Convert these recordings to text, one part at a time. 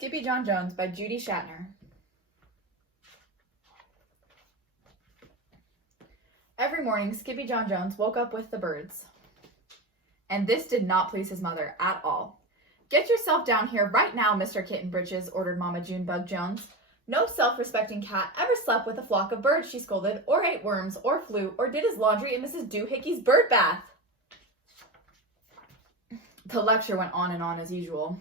Skippyjon Jones by Judy Schachner. Every morning, Skippyjon Jones woke up with the birds. And this did not please his mother at all. "Get yourself down here right now, Mr. Kitten Britches," ordered Mama Junebug Jones. "No self-respecting cat ever slept with a flock of birds," she scolded, "or ate worms, or flew, or did his laundry in Mrs. Doohickeys bird bath." The lecture went on and on as usual.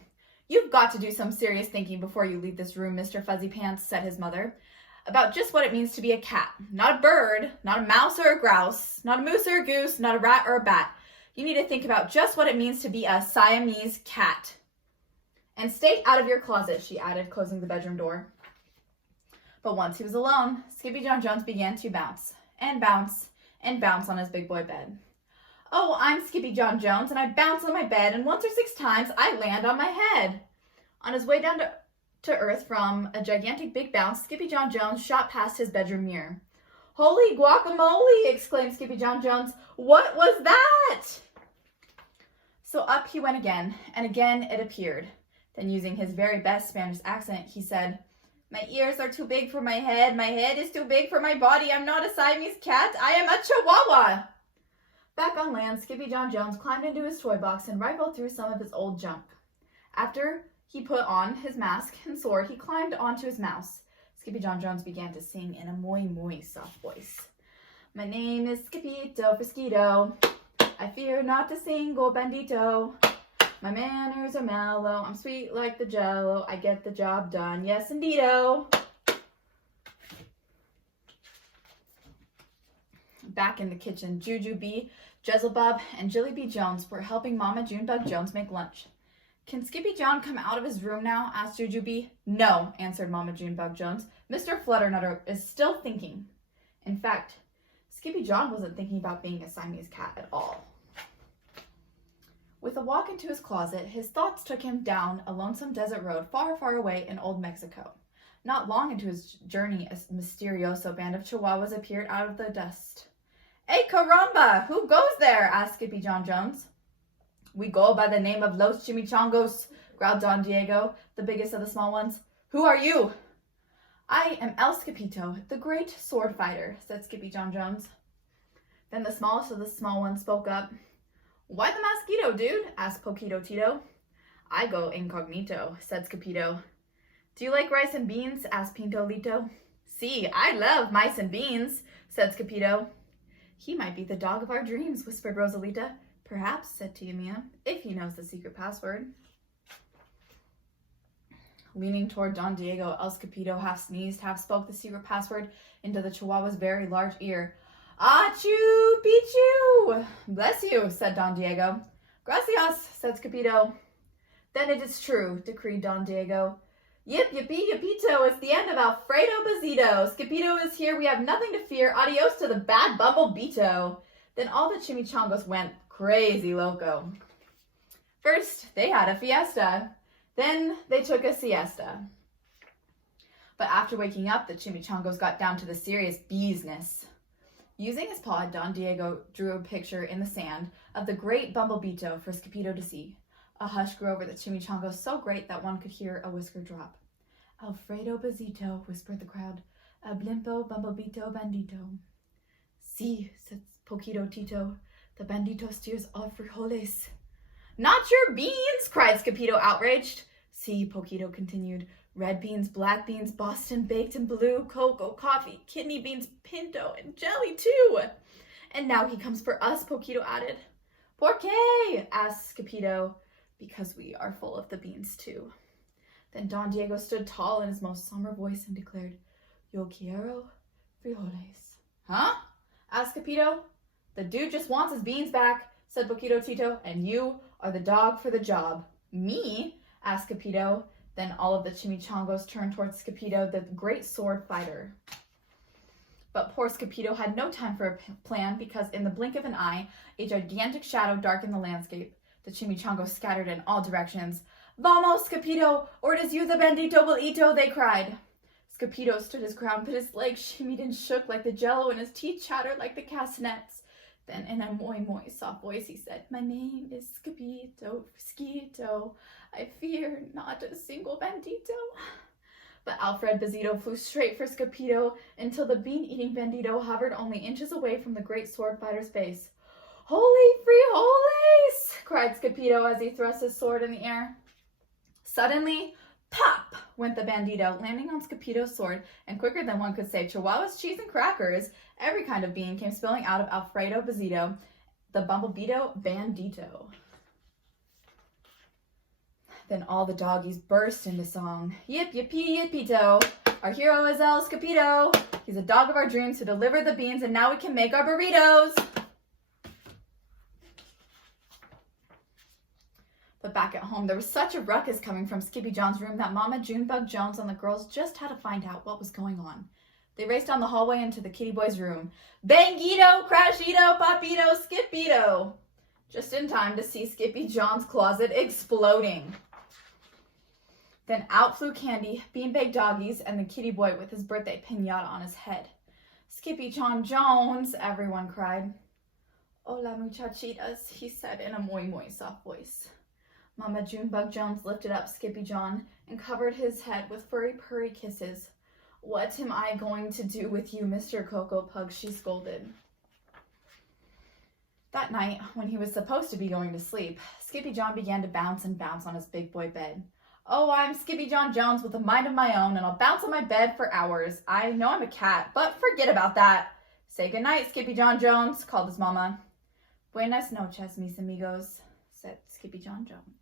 "You've got to do some serious thinking before you leave this room, Mr. Fuzzy Pants," said his mother, "about just what it means to be a cat. Not a bird, not a mouse or a grouse, not a moose or a goose, not a rat or a bat. You need to think about just what it means to be a Siamese cat. And stay out of your closet," she added, closing the bedroom door. But once he was alone, Skippyjon Jones began to bounce, and bounce, and bounce on his big boy bed. "Oh, I'm Skippyjon Jones, and I bounce on my bed, and once or 6 times I land on my head." On his way down to earth from a gigantic big bounce, Skippyjon Jones shot past his bedroom mirror. "Holy guacamole!" exclaimed Skippyjon Jones. "What was that?" So up he went again, and again it appeared. Then, using his very best Spanish accent, he said, "My ears are too big for my head is too big for my body, I'm not a Siamese cat, I am a Chihuahua." Back on land, Skippyjon Jones climbed into his toy box and rifled through some of his old junk. After he put on his mask and sword, he climbed onto his mouse. Skippyjon Jones began to sing in a muy soft voice. "My name is Skippito Frisquito. I fear not a single bandito. My manners are mellow. I'm sweet like the jello. I get the job done. Yes, indeedo." Back in the kitchen, Jujubee, Jezelbob, and Jillybee Jones were helping Mama Junebug Jones make lunch. "Can Skippyjon come out of his room now?" asked Jujubee. "No," answered Mama Junebug Jones. "Mr. Flutternutter is still thinking." In fact, Skippyjon wasn't thinking about being a Siamese cat at all. With a walk into his closet, his thoughts took him down a lonesome desert road far, far away in old Mexico. Not long into his journey, a misterioso band of Chihuahuas appeared out of the dust. "Hey, caramba! Who goes there?" asked Skippyjon Jones. "We go by the name of Los Chimichangos," growled Don Diego, the biggest of the small ones. "Who are you?" "I am El Skipito, the great sword fighter," said Skippyjon Jones. Then the smallest of the small ones spoke up. "Why the mosquito, dude?" asked Poquito Tito. "I go incognito," said Skippito. "Do you like rice and beans?" asked Pinto Lito. "See, I love mice and beans," said Skippito. "He might be the dog of our dreams," whispered Rosalita. "Perhaps," said Tia Mia, "if he knows the secret password." Leaning toward Don Diego, El Skipito half sneezed, half spoke the secret password into the Chihuahua's very large ear. "Achoo, Pichu!" "Bless you," said Don Diego. "Gracias," said Skippito. "Then it is true," decreed Don Diego. "Yip, yippee, yippito, it's the end of Alfredo Bazito. Skippito is here, we have nothing to fear. Adios to the bad Bumblebeeto." Then all the Chimichangos went crazy loco. First, they had a fiesta. Then they took a siesta. But after waking up, the Chimichangos got down to the serious business. Using his paw, Don Diego drew a picture in the sand of the great Bumblebeeto for Skippito to see. A hush grew over the Chimichangos so great that one could hear a whisker drop. "Alfredo Bazito," whispered the crowd. "A blimpo Bumblebeeto bandito." "See," said Poquito Tito, "the bandito steers all frijoles." "Not your beans!" cried Skippito, outraged. "See," Poquito continued, "red beans, black beans, Boston baked and blue, cocoa, coffee, kidney beans, pinto, and jelly too." "And now he comes for us," Poquito added. "Por qué?" asked Skippito. "Because we are full of the beans too." Then Don Diego stood tall in his most somber voice and declared, "Yo quiero frijoles." "Huh?" asked Skippito. "The dude just wants his beans back," said Poquito Tito, "and you are the dog for the job." "Me?" asked Skippito. Then all of the Chimichangos turned towards Skippito, the great sword fighter. But poor Skippito had no time for a plan, because in the blink of an eye, a gigantic shadow darkened the landscape. The Chimichangos scattered in all directions. "Vamos, Skippito, or it is you the bandito will eato," they cried. Skippito stood his ground, but his legs shimmied and shook like the jello, and his teeth chattered like the castanets. Then in a muy soft voice he said, "My name is Skippyjo, Frisquito. I fear not a single bandito." But Alfred Bandito flew straight for Skippyjo until the bean-eating bandito hovered only inches away from the great sword fighter's face. "Holy frijoles!" cried Skippyjo as he thrust his sword in the air. Suddenly, pop went the bandito, landing on Skippyjo's sword, and quicker than one could say Chihuahua's cheese and crackers, every kind of bean came spilling out of Alfredo Bandito, the bumblebeeto bandito. Then all the doggies burst into song. "Yip, yippee, yippito. Our hero is El Skippyjo. He's a dog of our dreams who delivered the beans, and now we can make our burritos." But back at home, there was such a ruckus coming from Skippyjon's room that Mama Junebug Jones and the girls just had to find out what was going on. They raced down the hallway into the kitty boy's room. "Bangito, crashito, papito, Skippyjo!" Just in time to see Skippyjon's closet exploding. Then out flew Candy, beanbag doggies, and the kitty boy with his birthday piñata on his head. "Skippyjon Jones!" everyone cried. "Hola muchachitas," he said in a muy soft voice. Mama Junebug Jones lifted up Skippyjon and covered his head with furry purry kisses. "What am I going to do with you, Mr. Cocoa Pug?" she scolded. That night, when he was supposed to be going to sleep, Skippyjon began to bounce and bounce on his big boy bed. "Oh, I'm Skippyjon Jones with a mind of my own, and I'll bounce on my bed for hours. I know I'm a cat, but forget about that. Say goodnight, Skippyjon Jones," called his mama. "Buenas noches, mis amigos," said Skippyjon Jones.